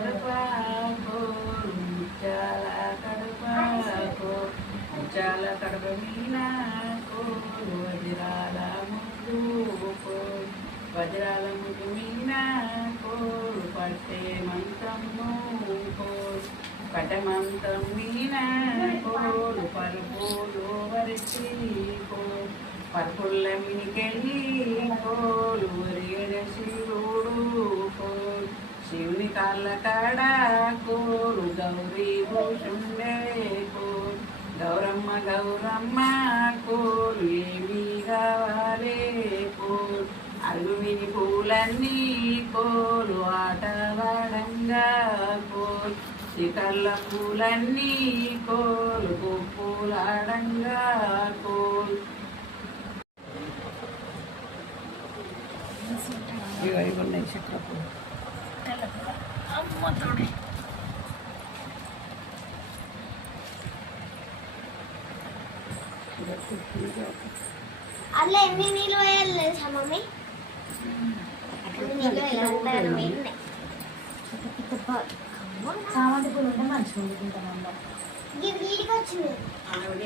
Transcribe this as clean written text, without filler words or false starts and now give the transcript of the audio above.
కడపకో ముత్యాల కడపకో ముత్యాల కడప మీనాకో వజ్రాల ముద్దుకో వజ్రాల ముద్దు మీనాకో పట్టే మంత్రముకో పటమంతం మీనాకోలు పరుపులు వరిచికో పరుపుల్ల మినికెళ్ళి కోలు వరిగడ శివుడు కోలు శివుని కాళ్ళ కాడ కోలు గౌరీ భూషుండే కోలు గౌరమ్మ గౌరమ్మ కోలు ఏమి కావాలే కోలు అరుగుమిని పూలన్నీ కోలు ఆటవాడంగా కోలు శిఖర్ల పూలన్నీ కోలు పూలాడంగా కోలు ఇవన్నీ చక్రపు అమ్మతోడి అట్లా ఎన్ని నీళ్ళు వేయాలి తెలుసా మమ్మీ? చామంతి పూలు ఉంటే మంచిగా ఉంటుంది. ఇది వీడికి వచ్చింది. ఆవిడ